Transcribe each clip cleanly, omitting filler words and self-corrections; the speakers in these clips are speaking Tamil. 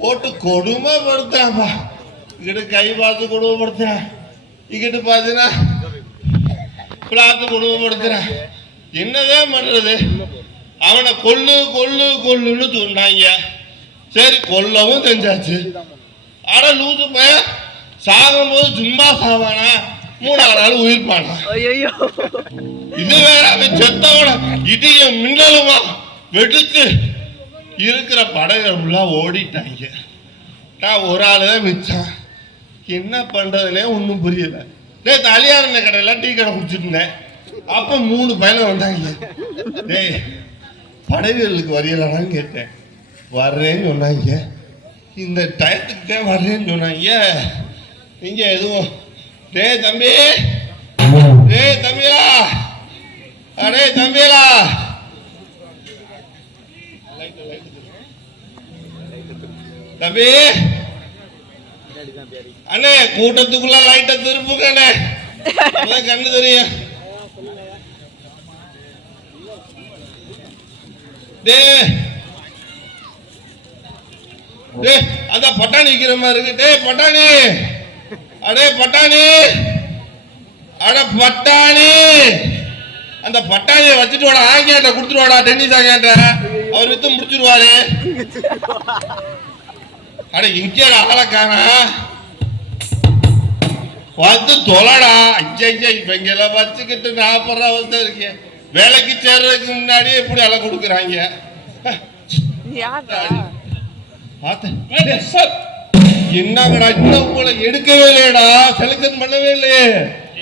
போட்டு கொடுமைப்படுத்தாப்பா. இங்கிட்ட கை பார்த்து கொடுமைப்படுத்துறேன், இங்கிட்டு பார்த்தீங்கன்னா பார்த்து கொடுமைப்படுத்துறேன். என்னதான் பண்றது? அவனை கொல்லு கொல்லு கொல்லுன்னு சொன்னாங்க. சரி கொல்லவும் செஞ்சாச்சு. ஆனா லூசு பையன் சாகும்போது சும்மா சாவானா, 3 நாள் உயிர் பானா. இது வேற அவன் செத்தவன இடிய மின்னலுமா வெடிச்சு இருக்கிற படகுலாம் ஓடிட்டாங்க. நான் ஒரு ஆளு தான் மிச்சான். என்ன பண்றதுனே ஒன்றும் புரியல. நேற்று அலியாரண்ண கடையில டீ கடை குடிச்சிட்டு இருந்தேன். அப்ப 3 பையனை வந்தாங்க. டேய் படகுகளுக்கு வரையலான்னு கேட்டேன். வர்றேன்னு சொன்னாங்க. இந்த டயத்துக்கு தான் வர்றேன்னு சொன்னாங்க. நீங்க எதுவும் டேய் தம்பி, டேய் தம்பியா, அடே தம்பியா, தம்பி அண்ணே கூட்டத்துக்குள்ள லைட்ட திருப்புங்க அண்ணே, கண்ணு தெரியும். அந்த பட்டாணி விக்கிற மாதிரி இருக்கு. டே பட்டாணி, அடே பட்டாணி, அட பட்டாணி, அந்த பட்டாணியை வச்சுட்டு வாடா, ஆங்கிட்ட கொடுத்துட்டு வாடா, டென்னிஸ் ஆங்கிட்ட அவர் வித்து முடிச்சிருவாரு. அட இங்கே ஆளக்கானா வந்து தொலைடா. ஐயா இப்ப இங்கெல்லாம் வச்சுக்கிட்டு நான் படுற அவஸ்தை இருக்கேன். வேலைக்கு சேர்றதுக்கு முன்னாடியே எப்படி அலை கொடுக்குறாங்க. என்னங்கடா இன்னும் உங்களை எடுக்கவே இல்லையடா, செலக்ஷன் பண்ணவே இல்லையே.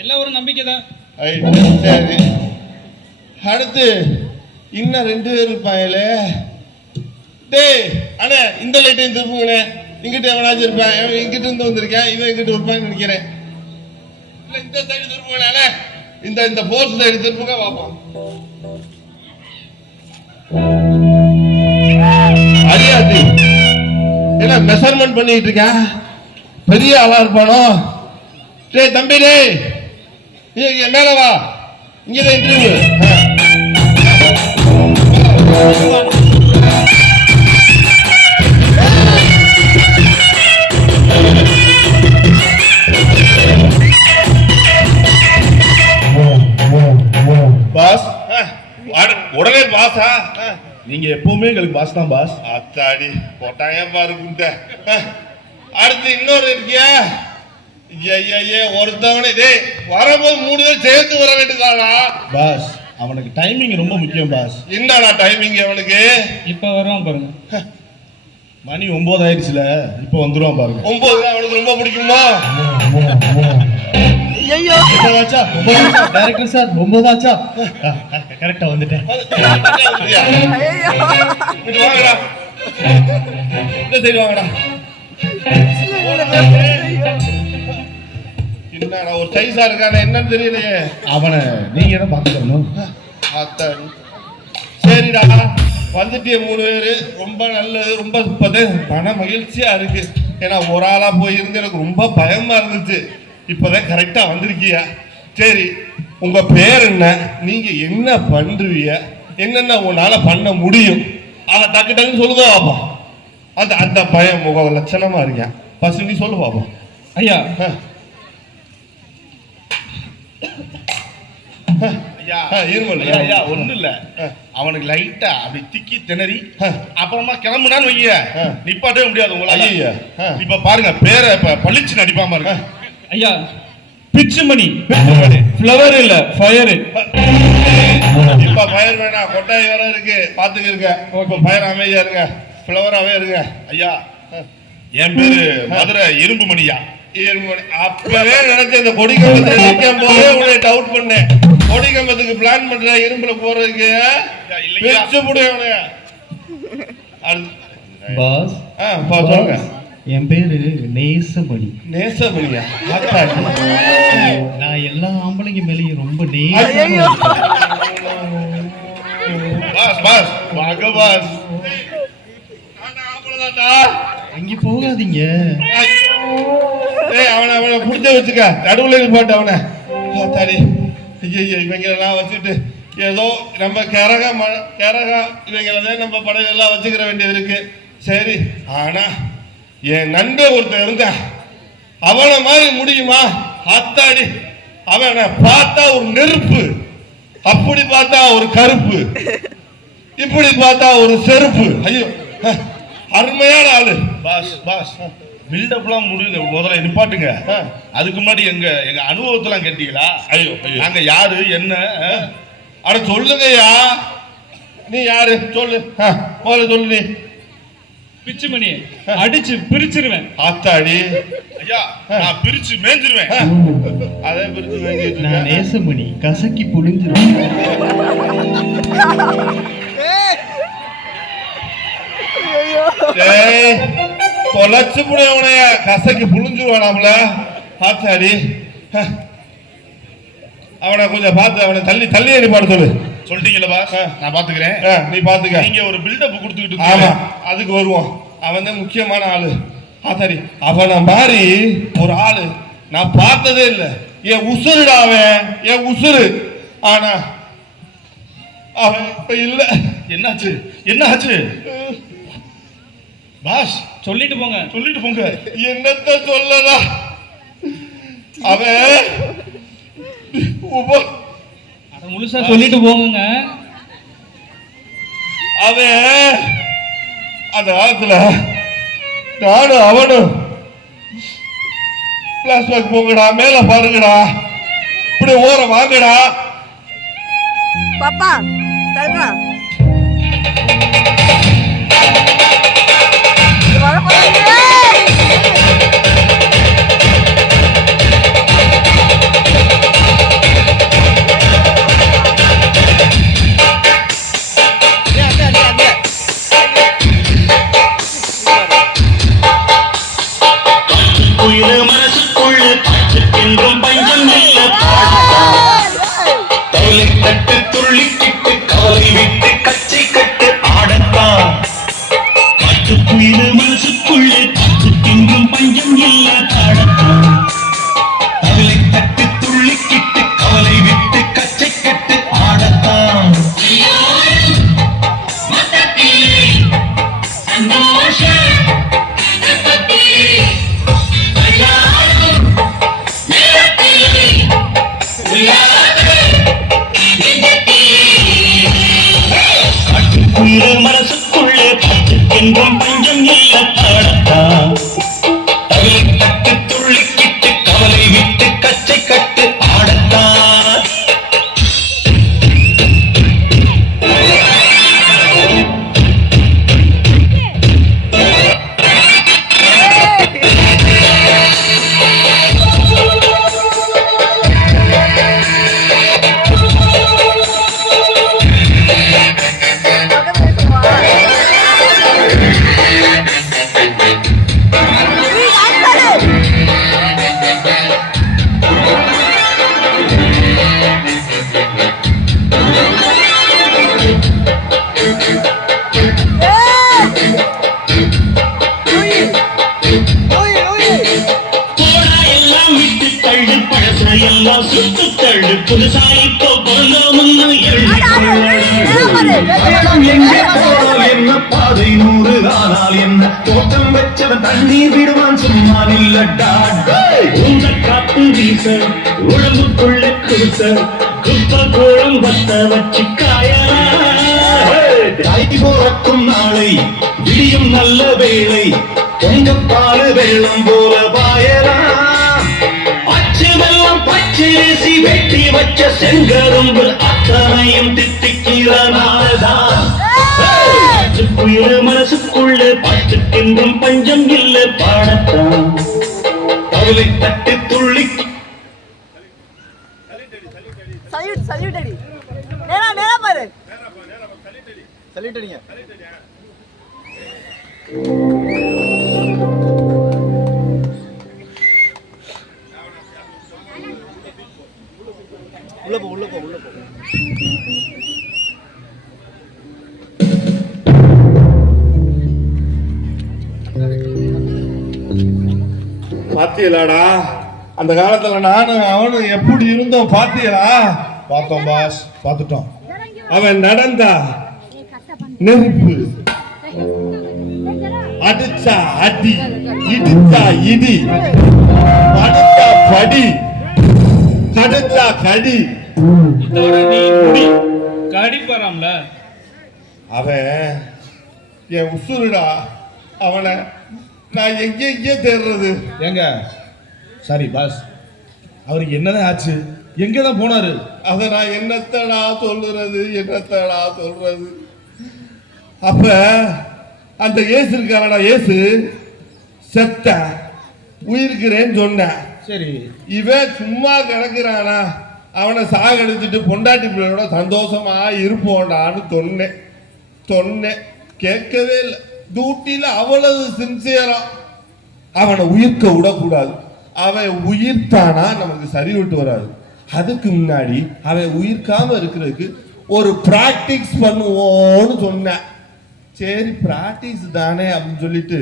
எல்லாம் ஒரு நம்பிக்கை தான். சரி அடுத்து இன்னும் 2 பேர் இருப்பாங்களே. டேய் அண்ணே இந்த லைட்டையும் திருப்புங்கண்ணே. இங்கிட்ட எவனாச்சும் இருப்பேன், இங்கிட்ட இருந்து வந்திருக்கேன், இவன் இங்கிட்ட இருப்பான்னு நினைக்கிறேன். இல்ல இந்த சைடு திருப்புங்கண்ணே, இந்த போர்ஸ் சைடு திருப்புங்க பார்ப்போம். அறியாதி என்ன மெஷர்மெண்ட் பண்ணிட்டு இருக்கேன், பெரிய ஆளா இருப்பானோ. டேய் தம்பி, டேய் மேல வா, இங்கதான் இன்டர்வியூ. பாஸ் உடனே பாஸா? நீங்க எப்பவுமே எங்களுக்கு பாஸ் தான் பாஸ். அத்தாடி போட்டாங்க பாருங்க. அடுத்து இன்னொரு இருக்கியா? ஒருத்தவனே டேய் வரும்போது 3 பேர் சேர்த்து வர வேண்டியதானா பாஸ்? அவனுக்கு டைமிங் ரொம்ப முக்கியம் பாஸ். என்னடா டைமிங் அவனுக்கு? இப்ப வருவான் பாருங்க. மணி 9 ஆயிடுச்சுல, இப்ப வந்துருவான் பாருங்க. 9 அவனுக்கு ரொம்ப பிடிக்குமா? ஐயோ டைரக்டர் சார் 9 ஆச்சா? கரெக்டா வந்துட்டேன். வாங்கடா, இந்த சைடு வாங்கடா. என்னடா ஒரு சைஸா இருக்கானே, என்னன்னு தெரியலையே. அவனை நீங்க தான் பாத்துக்கணும். சரிடா வந்துட்டே 3 பேரு, ரொம்ப நல்லது. ரொம்ப மன மகிழ்ச்சியா இருக்கு. ஏன்னா ஒரு ஆளா போயிருந்து எனக்கு ரொம்ப பயமா இருந்துச்சு. இப்பதான் கரெக்டா வந்திருக்கியா? சரி உங்க பேர் என்ன, நீங்க என்ன பண்றீங்க, என்னென்ன உன்னால பண்ண முடியும், அதை டக்கு டக்குன்னு சொல்லுதோ பாப்போம். அந்த பயம் முக லட்சணமா இருக்கேன். ஃபர்ஸ்ட் நீ சொல்லு பாப்போம். ஐயா ஒண்ணு இல்ல, அவனுக்கு லைட்டா அப்படி திக்கி திணறி அப்புறமா கிளம்புனான்னு வைங்க, நிப்பாட்டவே முடியாது உங்களால. இப்ப பாருங்க பேரை பளிச்சு நடிப்பாம இருக்க. ஐயா பிச்சு மணி, ஃப்ளவர் இல்ல ஃபயர். இப்ப ஃபயர் வேணாம், கொட்டாய் வேற இருக்கு பாத்துக்க இருக்க. இப்ப ஃபயர் அமைதியா இருங்க, ஃப்ளவராவே இருங்க. ஐயா என் பேரு மதுரை இரும்பு மணியா. அப்பவே நினைச்ச இந்த கொடி கம்பத்தை நிற்கும் போதே உன்னை டவுட் பண்ணேன். கொடி கம்பத்துக்கு பிளான் பண்ற இரும்புல போறதுக்கு பாஸ். சொல்லுங்க. என் பேரு நேசமணி. நேசமணியா? நான் எல்லா ஆம்பளைங்க மேலேயும் ரொம்ப அங்க போகாதீங்க. அவனை புடிச்ச வச்சுக்க, நடுவுல போட்டு அவனை. சரி இவங்க எல்லாம் வச்சுட்டு ஏதோ நம்ம கேரகா இவைங்களதான் நம்ம படையெல்லாம் வச்சுக்கிற வேண்டியது இருக்கு. சரி, ஆனா என் நண்பன் ஒருத்தன் இருந்தா அவனை மாதிரி முடியுமா? அத்தாடி, அவனை பார்த்தா ஒரு நெருப்பு, அப்படி பார்த்தா ஒரு கருப்பு, இப்படி பார்த்தா ஒரு செருப்பு. ஐயோ, அருமையான ஆளு. பாஸ் பாஸ் பில்டப்லாம் முடியுங்க, முதல்ல நிப்பாட்டுங்க. அதுக்கு முன்னாடி எங்க அனுபவத்தெல்லாம் கேட்டீங்களா? ஐயோ நாங்க யாரு என்ன? அட சொல்லுங்கய்யா, நீ யாரு சொல்லு, முதல்ல சொல்லு. நீ பிச்சுமணி அடிச்சு பிரிச்சிருவேன். ஆத்தாடி, ஐயா நான் பிரிச்சு மேஞ்சிருவேன். அதே பிரிச்சு மேய்ஞ்சிட்டு நான் இருக்கேன். நேசமணி கசக்கி புடிஞ்சிருவேன். டேய், தொலைச்சு புடியவனைய கசக்கி புழிஞ்சுவானாம்ல. ஆத்தாடி, அவனை கொஞ்சம் பார்த்து அவனை தள்ளி அனுப்பாடு சொல்லு. சொல்லிட்டீங்களா பாஸ்? நான் பாத்துக்கிறேன், நீ பாத்துக்க. நீங்க ஒரு பில்டப் கொடுத்துக்கிட்டு ஆமா, இருக்கீங்க. அதுக்கு வருவோம். அவன் தான் முக்கியமான ஆளு. ஆத்தாடி, அவனை மாதிரி ஒரு ஆளு நான் பார்த்ததே இல்லை. என் உசுருடா அவன், என் உசுரு. ஆனா அவன் இப்ப இல்ல. என்னாச்சு என்னாச்சு பாஸ்? சொல்லிட்டு போங்க. சொல்லிட்டு போங்க. என்னத்த சொல்லலாம், அவன் அதை முழுசா சொல்லிட்டு போங்க. அவன் அந்த காலத்துல நானும் அவனும் பிளாஸ்பேக் போங்கடா, மேல பாருங்கடா, இப்படி ஓர வாங்கடா. பாப்பா தருங்களா என்ன பாதை 100 ஆனால் என்ன தோட்டம் வச்சவன் தண்ணீர் விடுவான் சும்மா நில்லடா. உங்க காத்து வீச உடம்புக்குள்ள குடிச குப்ப கோளம் வத்த வச்சு காயலா. போறக்கும் நாளை விடியும் நல்ல வேளை பொங்க பாலு வெள்ளம் போல பாயலா. பச்சை வெள்ளம் பச்சரிசி வெட்டி வச்ச செங்கரும்பு அத்தனையும் தித்திக்கிற நாள்தான். மனசுக்குள்ள பாட்டுக்கென்றும் பஞ்சம் இல்லை பாடத்தான். கவலை தட்டு துள்ளி சல்யூட் அடி நேரா பாரு சல்யூட் அடிங்க. உள்ள போ பாத்தீங்களாடா, அந்த காலத்துல நானும் அவனும் எப்படி இருந்தோம் பாத்தீங்களா? பார்த்தோம் பாஸ், பார்த்துட்டோம். அவன் நடந்தா நெருப்பு, அடிச்சா அடி, இடிச்சா இடி, படுத்தா படி, கடிச்சா கடி. இதோட நீ முடி கடிப்பாராம்ல. அவன் என் உசுருடா. அவனை நான் எங்கே தேடுறது? ஏங்க சாரி பாஸ், அவருக்கு என்னதான் ஆச்சு? எங்கதான் போனாரு? அதை நான் என்னத்தடா சொல்றது? அப்ப அந்த இயேசு இருக்காரடா, இயேசு செத்த உயிருக்கிறேன்னு சொன்னேன். சரி, இவன் சும்மா கிடக்குறானா, அவனை சாகடிச்சிட்டு பொண்டாட்டி பிள்ளையோட சந்தோஷமா இருப்போண்டான்னு சொன்னேன். கேட்கவே இல்லை. டியூட்டியில அவ்வளவு சின்சியரா அவனை உயிர்க்க விடக்கூடாது. அவன் உயிர்த்தானா நமக்கு சரி விட்டு வராது. அதுக்கு முன்னாடி அவன் உயிர்க்காம இருக்கிறதுக்கு ஒரு பிராக்டிஸ் பண்ணுவோன்னு சொன்னேன். சரி பிராக்டிஸ் தானே அப்படின்னு சொல்லிட்டு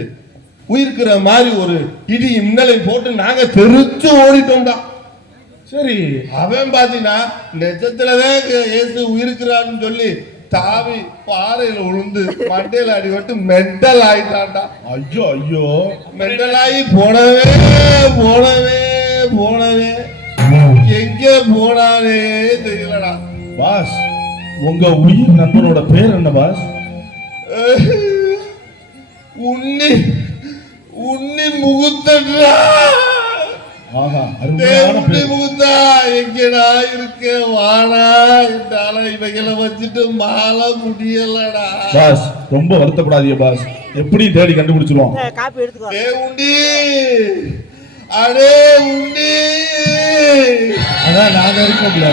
உயிர்க்கிற மாதிரி ஒரு இடி மின்னலை போட்டு நாங்க தெரிச்சு ஓடிட்டோம்டா. சரி, அவன் பாத்தீங்கன்னா நெஜத்துலதான் இயேசு உயிருக்கிறான்னு சொல்லி தாவி பாறையில விழுந்து மண்டையில அடிபட்டு மெண்டல் ஆயிட்டான்டா. ஐயோ ஐயோ, மெண்டல் ஆகி போனவே எங்க போனானே தெரியலடா. பாஸ், உங்க உயிர் நண்பனோட பேர் என்ன பாஸ்? உன்னி முகுத்தா. ஆஹா, அருமையான பேர். முகுத்தா எங்கடா இருக்க வாடா என்றால இவைகளை வச்சுட்டு மாலை முடியலடா. பாஸ் ரொம்ப வருத்தப்படாதீங்க பாஸ், எப்படி தேடி கண்டுபிடிச்சிருவோம். காப்பி எடுத்துக்கோ. உண்டி அடே உண்டி, அதான் நாங்க இருக்கோம்ல.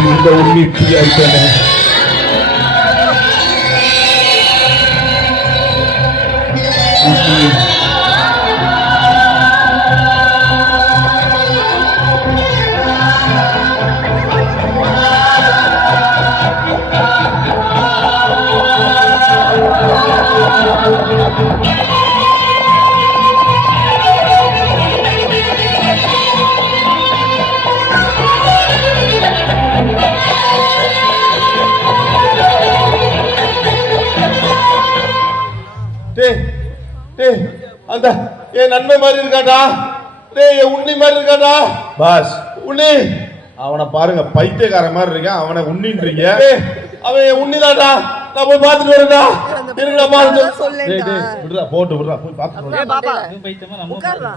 இந்த உண்மை இப்படி ஆயிட்டானே. அந்த என் நன்மை மாதிரி இருக்காடா. டேய் என் உண்ணி மாதிரி இருக்காடா. பாஸ், உண்ணி அவனை பாருங்க பைத்தியக்கார மாதிரி இருக்கான். அவனை உண்ணின்றீங்க. அவன் உண்ணிதாடா. நான் போய் பார்த்துட்டு வரேன்டா. இருக்குடா பாருங்க. சொல்லேன்டா. விடுறா போட்டு விடுறா போய் பார்த்துட்டு ஏய் பாப்பா பைத்தியமா நம்ம உட்கார்றா.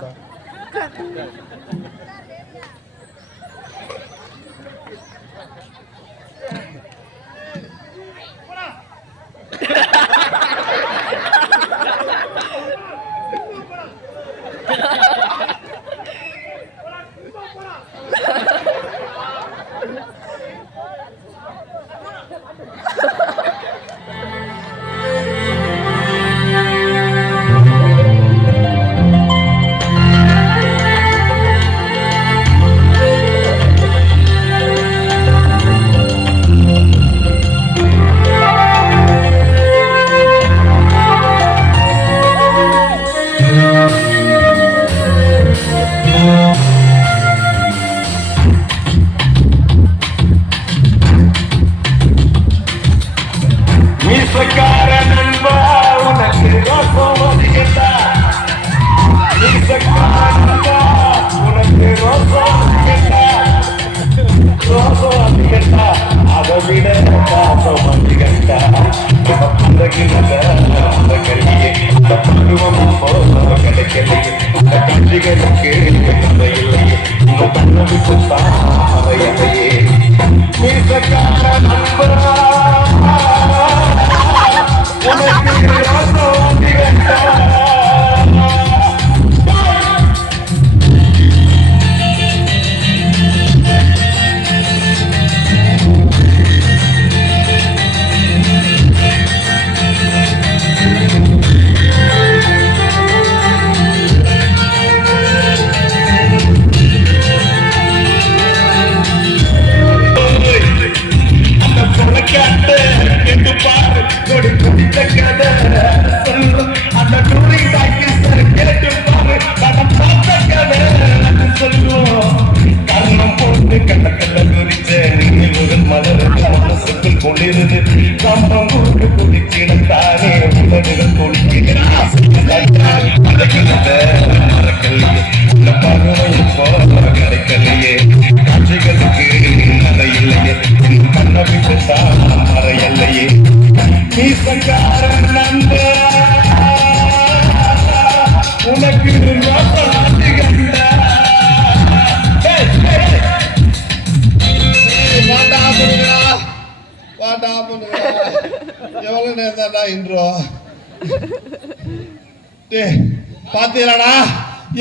பாத்தீங்களா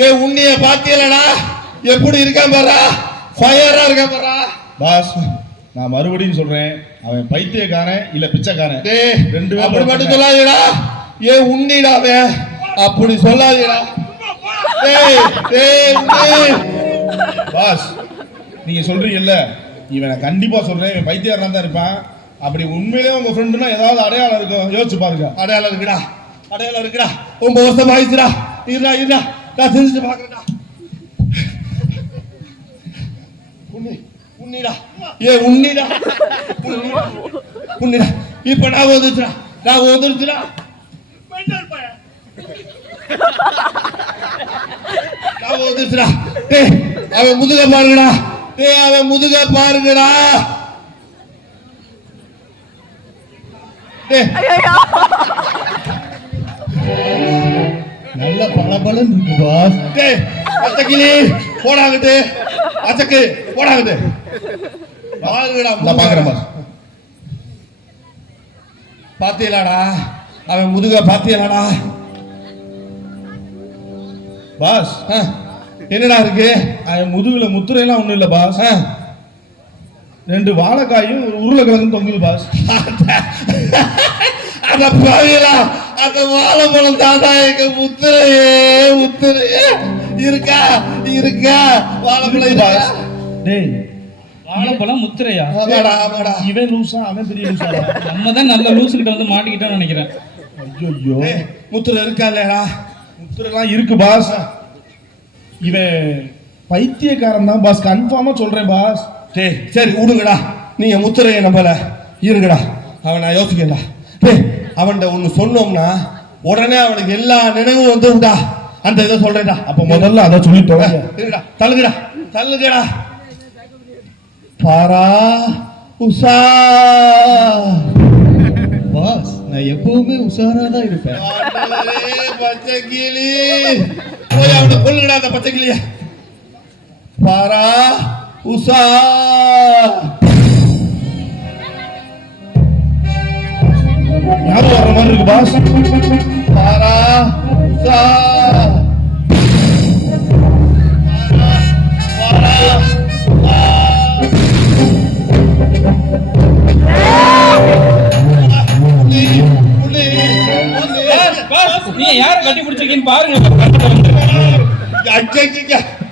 ஏன் உன்னிய பாத்தீங்களா எப்படி இருக்கான் பாரா ஃபயரா இருக்கான் பாரா பாஸ். நான் மறுபடியும் சொல்றேன், அவன் பைத்தியக்காரன் இல்ல பிச்சைக்காரன் ரெண்டு பேரும் அப்படி மட்டும் சொல்லாதீடா. ஏன் உன்னிடா அவன் அப்படி சொல்லாதீடா. பாஸ் நீங்க சொல்றீங்கல்ல, இவனை கண்டிப்பா சொல்றேன், இவன் பைத்தியக்காரனா தான் இருப்பான். அப்படி உண்மையிலே உங்க ஃப்ரெண்டுனா ஏதாவது அடையாளம் இருக்கும், யோசிச்சு பாருங்க. அடையாளம் இருக்குடா, அடையாளம் இருக்குடா. 9 வருஷம் ஆயிடுச்சுடா. இருடா நான் செஞ்சு பாக்குறேன்டா. உன்னிடா ஏ உன்னிடா உன்னிடா. இப்ப நான் வந்துச்சுடா அவன் முதுக பாருங்கடா. அவன் முதுக பாருங்கடா. நல்ல பலபலன் இருக்கு பாஸ். அச்சக்கிளி போடாங்கட்டு, அச்சக்கு போடாங்கட்டு பாருங்கடா. நான் பாக்குறேன் பாஸ். பாத்தீங்களாடா அவன் முதுக பாத்தீங்களாடா பாஸ்? என்னடா இருக்கு அவன் முதுகுல முத்திரையெல்லாம் ஒண்ணும் இல்ல பாஸ். 2 வாழைக்காயும் ஒரு உருளைக்கிழங்கும் தொங்குது பாஸ். அந்த பாவிகளா, அந்த வாழைப்பழம் தாண்டா எங்க முத்திரையே இருக்கா வாழைப்பழம் பாஸ். டேய் வாழைப்பழம் முத்திரையா? இவன் லூசா அவன் பெரிய லூசா? நம்ம தான் நல்ல லூசு கிட்ட வந்து மாட்டிக்கிட்டோம்னு நினைக்கிறேன். ஐயோ முத்திரை இருக்கா இல்லையா? முத்திரைலாம் இருக்கு பாஸ். இவன் பைத்தியக்காரன் தான் பாஸ், கன்ஃபார்மா சொல்றேன் பாஸ். சரி விடுங்கடா, நீங்க முத்திரையை நம்பல இருங்கடா. அவன் நான் யோசிக்கல. அவன்கிட்ட ஒண்ணு சொன்னோம்னா உடனே அவனுக்கு எல்லா நினைவும் வந்துடா. அந்த இதை சொல்றேன்டா. அப்ப முதல்ல அதை சொல்லி தொலைங்க. தள்ளுங்கடா. பாரா உஷா. பாஸ் நான் எப்பவுமே உஷாரா தான் இருப்பேன். ஆண்டவரே, பச்சை கிளி போய் அவனை கொல்லுடா அந்த பச்சை கிளிய. பாரா உஷா. ஞாபகம் வர்ற மாதிரி இருக்கு பாஸ். பாரா உஷா. பாரா உஷா. நீ யார கட்டி பிடிச்சிருக்கீன்னு பாருங்க.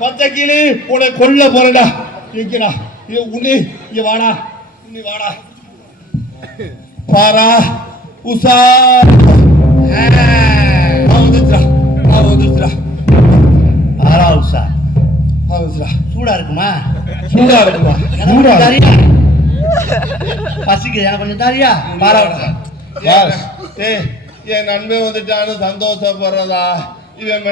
பச்சை கிளி உன்னை கொல்ல போறடா. எங்கடா உன்னி இங்க வாடா. உன்னி வாடா. பாரா உஷா. ஆரா உஷா சூடா இருக்குமா? தாரியா பசிக்கு எனக்கு கொஞ்சம் தாரியா? பாரா உஷா. என் நன்மை வந்துட்டான்னு சந்தோஷப்படுறதா இவன்